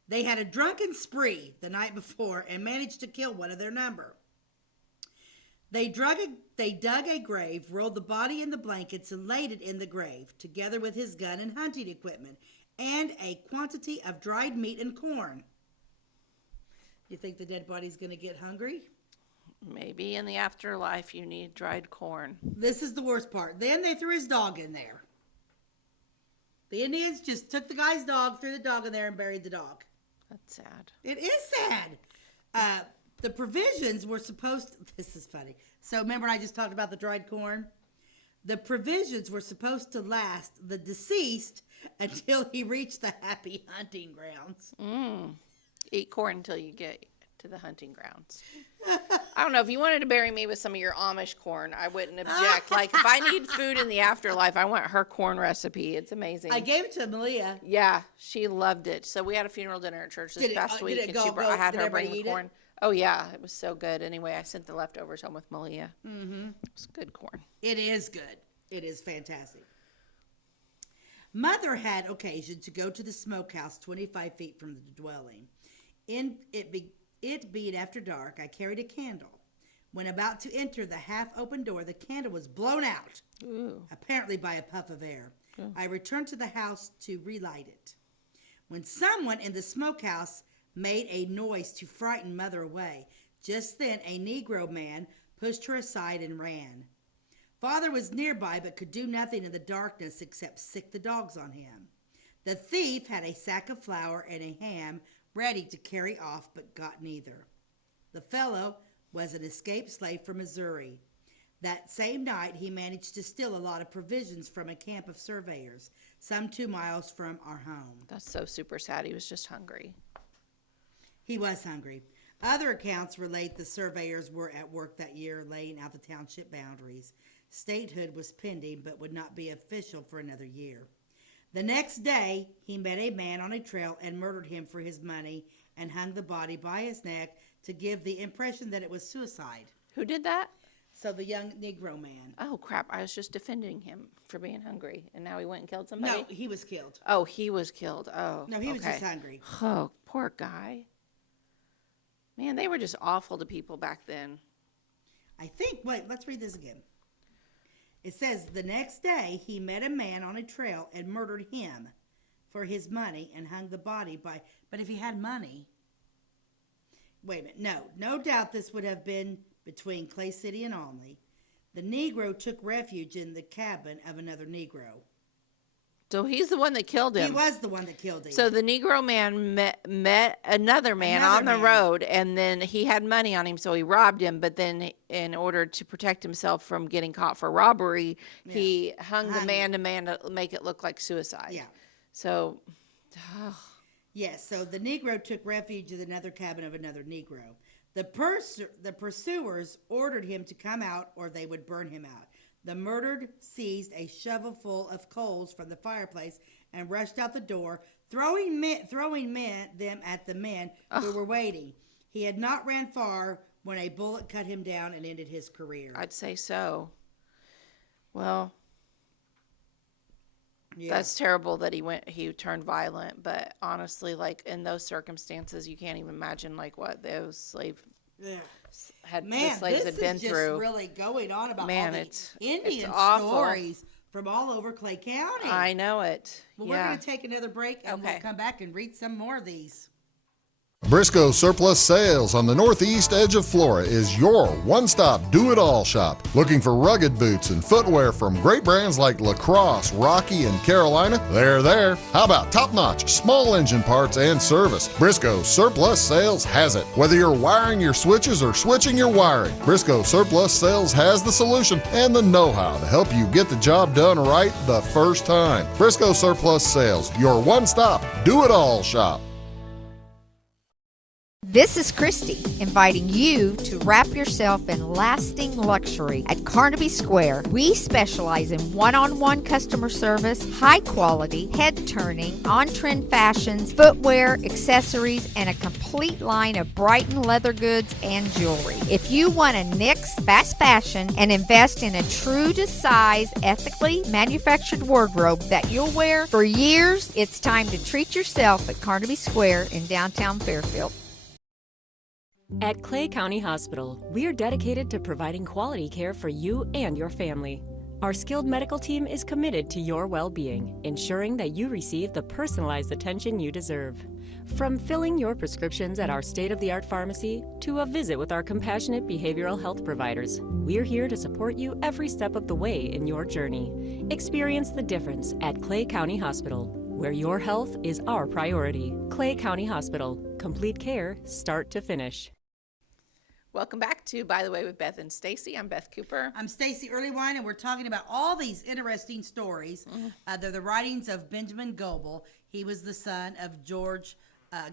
They had a drunken spree the night before and managed to kill one of their number. They dug a grave, rolled the body in the blankets, and laid it in the grave, together with his gun and hunting equipment, and a quantity of dried meat and corn. You think the dead body's going to get hungry? Maybe in the afterlife you need dried corn. This is the worst part. Then they threw his dog in there. The Indians just took the guy's dog, threw the dog in there, and buried the dog. That's sad. It is sad. The provisions were supposed to, this is funny. So remember I just talked about the dried corn? The provisions were supposed to last the deceased until he reached the happy hunting grounds. Eat corn until you get to the hunting grounds. I don't know. If you wanted to bury me with some of your Amish corn, I wouldn't object. Like, if I need food in the afterlife, I want her corn recipe. It's amazing. I gave it to Malia. Yeah, she loved it. So we had a funeral dinner at church this past week, and I had her bring the corn. Oh, yeah. It was so good. Anyway, I sent the leftovers home with Malia. Mm-hmm. It's good corn. It is good. It is fantastic. Mother had occasion to go to the smokehouse 25 feet from the dwelling. It being after dark, I carried a candle. When about to enter the half-open door, the candle was blown out, apparently by a puff of air. I returned to the house to relight it. When someone in the smokehouse made a noise to frighten Mother away, just then a Negro man pushed her aside and ran. Father was nearby but could do nothing in the darkness except sick the dogs on him. The thief had a sack of flour and a ham ready to carry off, but got neither. The fellow was an escaped slave from Missouri. That same night, he managed to steal a lot of provisions from a camp of surveyors, some 2 miles from our home. That's so super sad. He was just hungry. He was hungry. Other accounts relate the surveyors were at work that year laying out the township boundaries. Statehood was pending, but would not be official for another year. The next day, he met a man on a trail and murdered him for his money and hung the body by his neck to give the impression that it was suicide. Who did that? So the young Negro man. Oh, crap. I was just defending him for being hungry, and now he went and killed somebody? No, he was killed. Oh, he was killed. Oh, no, he was just hungry. Oh, poor guy. Man, they were just awful to people back then. I think, wait, let's read this again. It says, the next day he met a man on a trail and murdered him for his money and hung the body by, but if he had money, wait a minute, no doubt this would have been between Clay City and Olney. The Negro took refuge in the cabin of another Negro. So he's the one that killed him. He was the one that killed him. So the Negro man met another man on the road, and then he had money on him, so he robbed him. But then in order to protect himself from getting caught for robbery, he hung the man to make it look like suicide. Yeah. So, yes, so the Negro took refuge in another cabin of another Negro. The pursuers ordered him to come out or they would burn him out. The murdered seized a shovelful of coals from the fireplace and rushed out the door, throwing them at the men who were waiting. He had not ran far when a bullet cut him down and ended his career. I'd say so. Well, that's terrible that he turned violent, but honestly, like in those circumstances, you can't even imagine like what those slaves had been through. Just really going on about all the Indian awful stories from all over Clay County. I know it. Well, we're going to take another break and we'll come back and read some more of these. Briscoe Surplus Sales on the northeast edge of Flora is your one-stop do-it-all shop. Looking for rugged boots and footwear from great brands like Lacrosse, Rocky, and Carolina? They're there. How about top-notch small engine parts and service? Briscoe Surplus Sales has it. Whether you're wiring your switches or switching your wiring, Briscoe Surplus Sales has the solution and the know-how to help you get the job done right the first time. Briscoe Surplus Sales, your one-stop do-it-all shop. This is Christy, inviting you to wrap yourself in lasting luxury at Carnaby Square. We specialize in one-on-one customer service, high quality, head-turning, on-trend fashions, footwear, accessories, and a complete line of Brighton leather goods and jewelry. If you want to nix fast fashion and invest in a true-to-size, ethically manufactured wardrobe that you'll wear for years, it's time to treat yourself at Carnaby Square in downtown Fairfield. At Clay County Hospital, we are dedicated to providing quality care for you and your family. Our skilled medical team is committed to your well-being, ensuring that you receive the personalized attention you deserve. From filling your prescriptions at our state-of-the-art pharmacy to a visit with our compassionate behavioral health providers, we're here to support you every step of the way in your journey. Experience the difference at Clay County Hospital, where your health is our priority. Clay County Hospital, complete care, start to finish. Welcome back to By the Way with Beth and Stacey. I'm Beth Cooper. I'm Stacey Earlywine, and we're talking about all these interesting stories. They're the writings of Benjamin Goebel. He was the son of George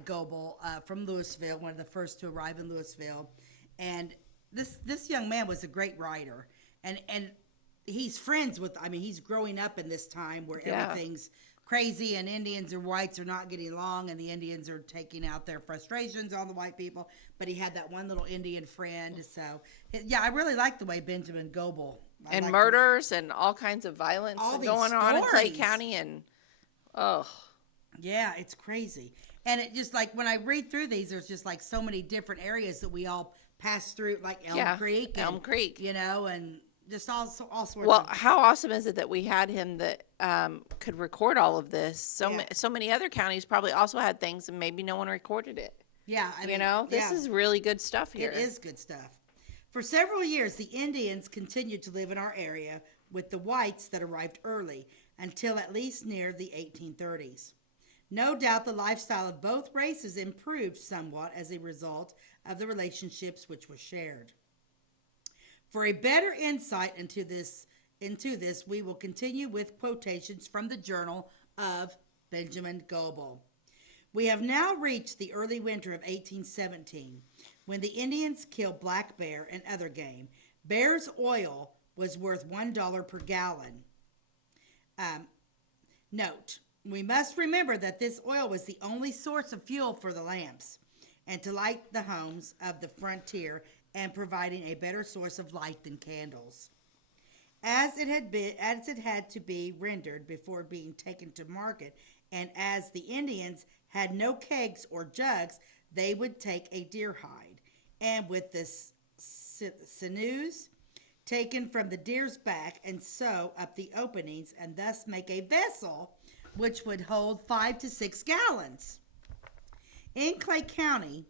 Goebel from Louisville, one of the first to arrive in Louisville. And this young man was a great writer. And he's friends with, he's growing up in this time where everything's crazy and Indians and whites are not getting along, and the Indians are taking out their frustrations on the white people. But he had that one little Indian friend. So, yeah, I really like the way Benjamin Goebel. And murders and all kinds of violence going on in Clay County. Yeah, it's crazy. And it just like when I read through these, there's just like so many different areas that we all pass through, like Elm Creek. Elm Creek. And just all sorts of. Well, how awesome is it that we had him that could record all of this? So many other counties probably also had things and maybe no one recorded it. Yeah. This is really good stuff here. It is good stuff. For several years, the Indians continued to live in our area with the whites that arrived early until at least near the 1830s. No doubt the lifestyle of both races improved somewhat as a result of the relationships which were shared. For a better insight into this, we will continue with quotations from the journal of Benjamin Goebel. We have now reached the early winter of 1817, when the Indians killed black bear and other game. Bear's oil was worth $1 per gallon. Note, we must remember that this oil was the only source of fuel for the lamps and to light the homes of the frontier and providing a better source of light than candles. As it had to be rendered before being taken to market, and as the Indians had no kegs or jugs, they would take a deer hide, and with the sinews taken from the deer's back and sew up the openings, and thus make a vessel which would hold 5 to 6 gallons. In Clay County,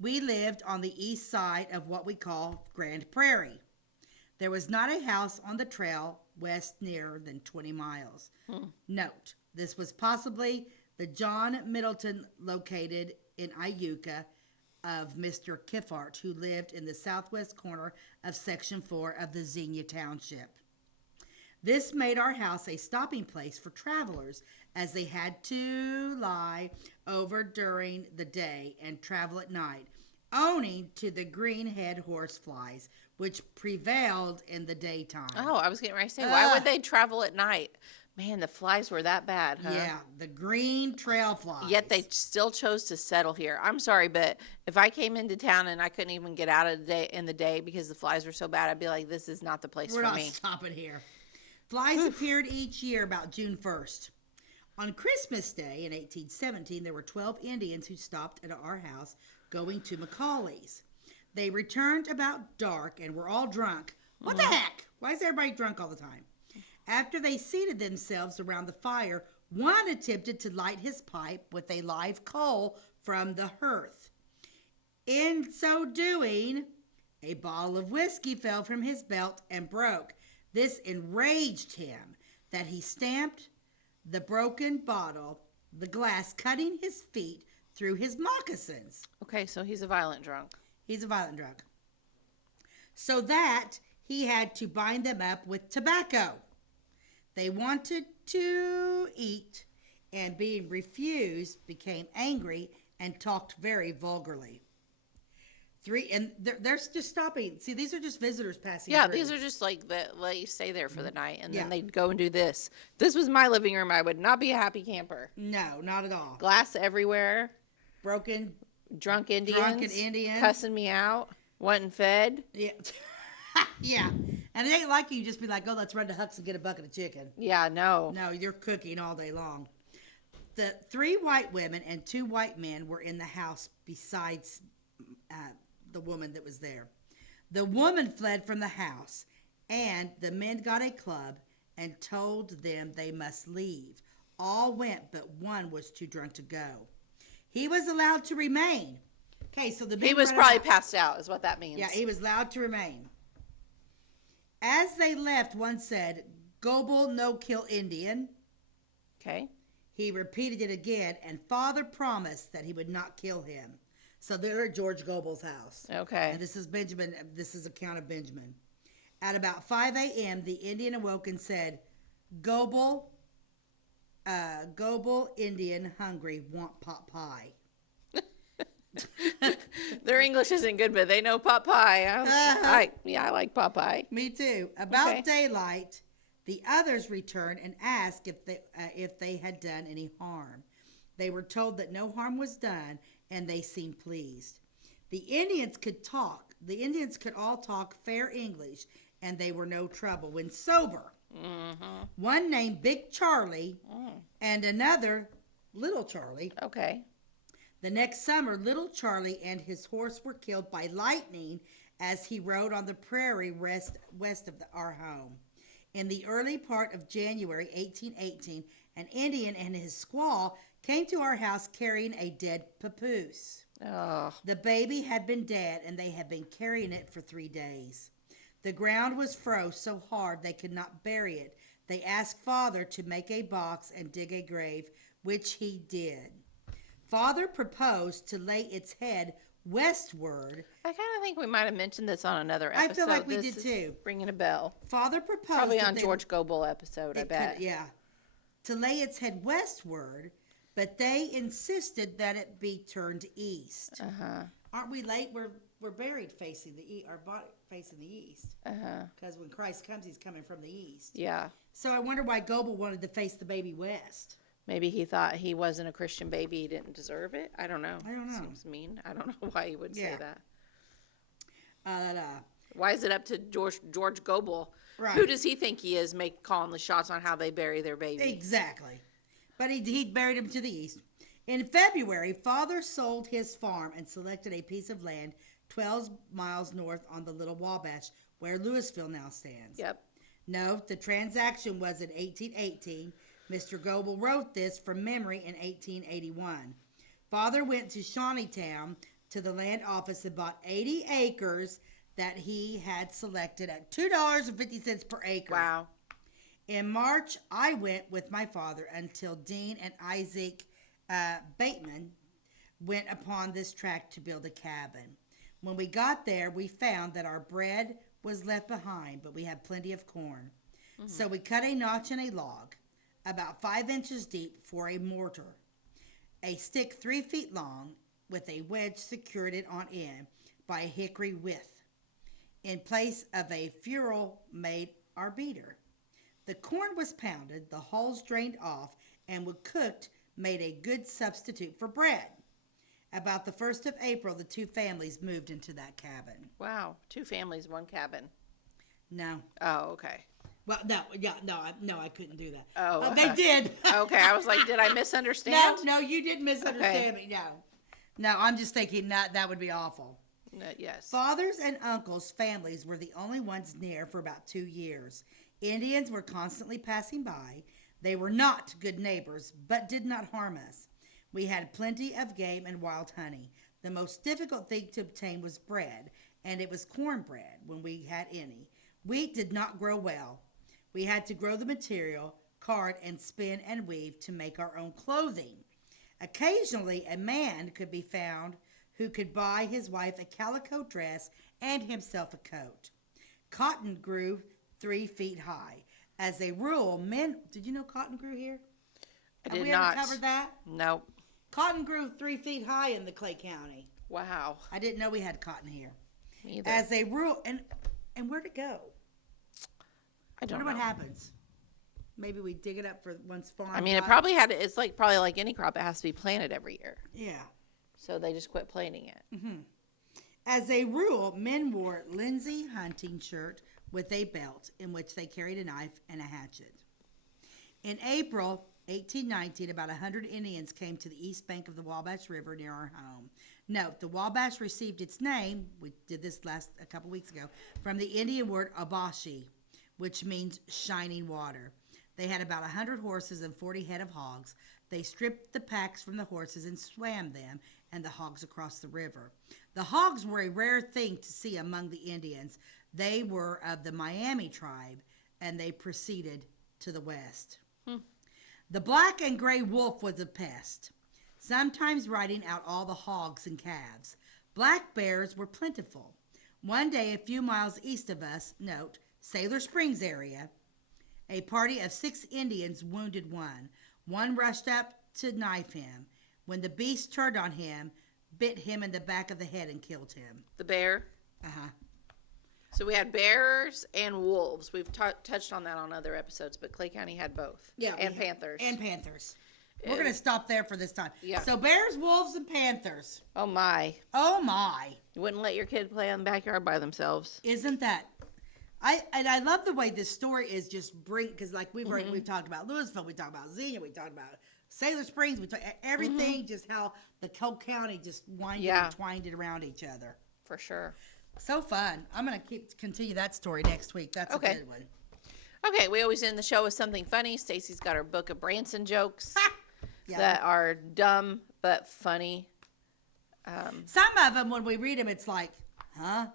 we lived on the east side of what we call Grand Prairie. There was not a house on the trail west nearer than 20 miles. Note, this was possibly the John Middleton located in Iuka of Mr. Kiffart, who lived in the southwest corner of Section 4 of the Xenia Township. This made our house a stopping place for travelers, as they had to lie over during the day and travel at night, owing to the green-head horseflies, which prevailed in the daytime. Oh, I was getting ready to say, why would they travel at night? Man, the flies were that bad, huh? Yeah, the green trail flies. Yet they still chose to settle here. I'm sorry, but if I came into town and I couldn't even get out of the day because the flies were so bad, I'd be like, this is not the place for me. We're not stopping here. Flies appeared each year about June 1st. On Christmas Day in 1817, there were 12 Indians who stopped at our house going to Macaulay's. They returned about dark and were all drunk. What the heck? Why is everybody drunk all the time? After they seated themselves around the fire, one attempted to light his pipe with a live coal from the hearth. In so doing, a bottle of whiskey fell from his belt and broke. This enraged him that he stamped the broken bottle, the glass cutting his feet through his moccasins. Okay, so he's a violent drunk. He's a violent drunk. So that he had to bind them up with tobacco. They wanted to eat, and being refused, became angry and talked very vulgarly. And they're just stopping. See, these are just visitors passing Yeah, through. these are just like let you stay there for the night, and Yeah. then they'd go and do this. This was my living room. I would not be a happy camper. No, not at all. Glass everywhere. Broken. Drunk Indians. Drunken Indians. Cussing me out. Wasn't fed. Yeah. Yeah. And it ain't like you just be like, oh, let's run to Huck's and get a bucket of chicken. Yeah, no. No, you're cooking all day long. The 3 white women and 2 white men were in the house besides the woman that was there. The woman fled from the house, and the men got a club and told them they must leave. All went, but one was too drunk to go. He was allowed to remain. Okay, so He was probably passed out, is what that means. Yeah, he was allowed to remain. As they left, one said, "Goble no kill Indian." Okay. He repeated it again, and Father promised that he would not kill him. So they're at George Goble's house. Okay. And this is Benjamin. This is account of Benjamin. At about 5 a.m., the Indian awoke and said, Goble Indian hungry, want pot pie. Their English isn't good, but they know pot pie. I like pot pie. Me too. About daylight, the others returned and asked if they had done any harm. They were told that no harm was done, and they seemed pleased. The Indians could talk. The Indians could all talk fair English, and they were no trouble when sober. Mm-hmm. One named Big Charlie and another Little Charlie. Okay. The next summer, Little Charlie and his horse were killed by lightning as he rode on the prairie west of our home. In the early part of January 1818, an Indian and his squaw came to our house carrying a dead papoose. Oh. The baby had been dead, and they had been carrying it for 3 days. The ground was froze so hard they could not bury it. They asked Father to make a box and dig a grave, which he did. Father proposed to lay its head westward. I kind of think we might have mentioned this on another episode. I feel like we This did is too. Ringing a bell. Father proposed Probably on George Goble episode, I bet. Yeah. To lay its head westward, but they insisted that it be turned east. Uh-huh. Aren't we late? We're buried facing the east, our body facing the east. Uh-huh. Because when Christ comes, he's coming from the east. Yeah. So I wonder why Goble wanted to face the baby west. Maybe he thought he wasn't a Christian baby. He didn't deserve it. I don't know. Seems mean. I don't know why he would say that. Why is it up to George Goble? Right. Who does he think he is calling the shots on how they bury their baby? Exactly. But he buried him to the east. In February, Father sold his farm and selected a piece of land 12 miles north on the Little Wabash, where Louisville now stands. Yep. No, the transaction was in 1818. Mr. Goble wrote this from memory in 1881. Father went to Shawneetown to the land office and bought 80 acres that he had selected at $2.50 per acre. Wow. In March, I went with my father until Dean and Isaac Bateman went upon this tract to build a cabin. When we got there, we found that our bread was left behind, but we had plenty of corn. Mm-hmm. So we cut a notch in a log, about 5 inches deep, for a mortar. A stick 3 feet long with a wedge secured it on end by a hickory withe. In place of a ferrule made our beater. The corn was pounded, the hulls drained off, and when cooked, made a good substitute for bread. About the 1st of April, the 2 families moved into that cabin. Wow. 2 families, 1 cabin. No. Oh, okay. Well, I couldn't do that. Oh. They did. Okay, I was like, did I misunderstand? No, you didn't misunderstand me. No, I'm just thinking that would be awful. Yes. Fathers and uncles' families were the only ones near for about 2 years. Indians were constantly passing by. They were not good neighbors, but did not harm us. We had plenty of game and wild honey. The most difficult thing to obtain was bread, and it was cornbread when we had any. Wheat did not grow well. We had to grow the material, card, and spin and weave to make our own clothing. Occasionally, a man could be found who could buy his wife a calico dress and himself a coat. Cotton grew 3 feet high. As a rule, men... Did you know cotton grew here? I did Have we not. ever covered that? Nope. Cotton grew 3 feet high in the Clay County. Wow. I didn't know we had cotton here. Me either. As a rule, and where'd it go? I don't know. What happens. Maybe we dig it up for one's farm. I mean, it probably had. It's like probably like any crop. It has to be planted every year. Yeah. So they just quit planting it. Mm-hmm. As a rule, men wore linsey hunting shirt with a belt in which they carried a knife and a hatchet. In April 1819, about 100 Indians came to the east bank of the Wabash River near our home. Note, the Wabash received its name, we did this a couple weeks ago, from the Indian word abashi, which means shining water. They had about 100 horses and 40 head of hogs. They stripped the packs from the horses and swam them and the hogs across the river. The hogs were a rare thing to see among the Indians. They were of the Miami tribe, and they proceeded to the west. The black and gray wolf was a pest, sometimes riding out all the hogs and calves. Black bears were plentiful. One day, a few miles east of us, note, Sailor Springs area, a party of 6 Indians wounded one. One rushed up to knife him. When the beast turned on him, bit him in the back of the head and killed him. The bear? Uh-huh. So we had bears and wolves. We've touched on that on other episodes, but Clay County had both. Yeah. And panthers. And panthers. We're going to stop there for this time. Yeah. So bears, wolves, and panthers. Oh, my. Oh, my. You wouldn't let your kid play in the backyard by themselves. Isn't that... I love the way this story is just because like we've talked about Louisville, we talked about Xenia, we talked about Sailor Springs, we talked everything, just how the whole county just and twined it around each other. For sure. So fun. I'm gonna continue that story next week. That's okay. A good one. Okay, we always end the show with something funny. Stacey's got her book of Branson jokes that are dumb but funny. Some of them, when we read them, it's like, huh?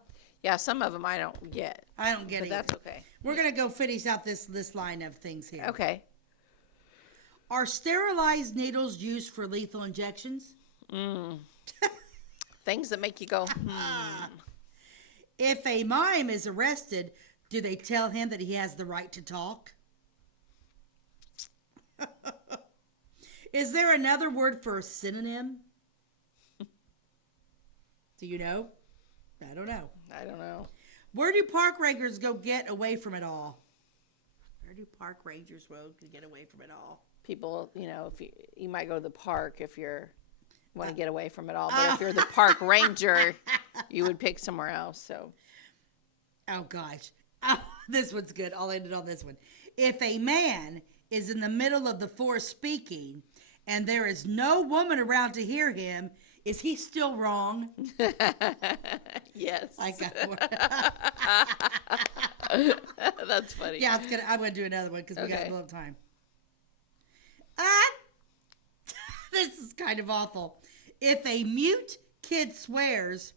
Yeah, some of them I don't get. I don't get it. But that's okay. We're going to go finish out this line of things here. Okay. Are sterilized needles used for lethal injections? Things that make you go, If a mime is arrested, do they tell him that he has the right to talk? Is there another word for a synonym? Do you know? I don't know. Where do park rangers go get away from it all? Where do park rangers go to get away from it all? People, if you might go to the park if you're want to get away from it all, but if you're the park ranger, you would pick somewhere else. So, oh gosh, this one's good. I'll end it on this one. If a man is in the middle of the forest speaking, and there is no woman around to hear him, is he still wrong? Yes. I got one. That's funny. Yeah, I'm gonna do another one because we got a little time. This is kind of awful. If a mute kid swears,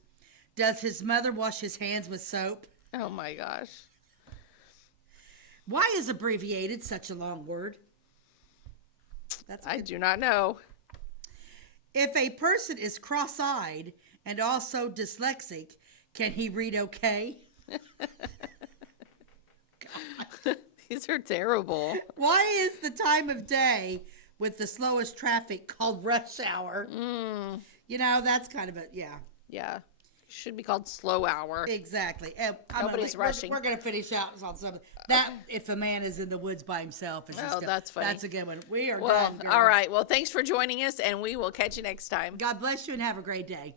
does his mother wash his hands with soap? Oh my gosh. Why is abbreviated such a long word? I do not know. If a person is cross-eyed and also dyslexic, can he read okay? These are terrible. Why is the time of day with the slowest traffic called rush hour? That's kind of Yeah. Should be called slow hour. Exactly. Nobody's rushing. We're going to finish out on something. That, if a man is in the woods by himself. Is that's funny. That's a good one. We are done, girl. All right. Well, thanks for joining us, and we will catch you next time. God bless you and have a great day.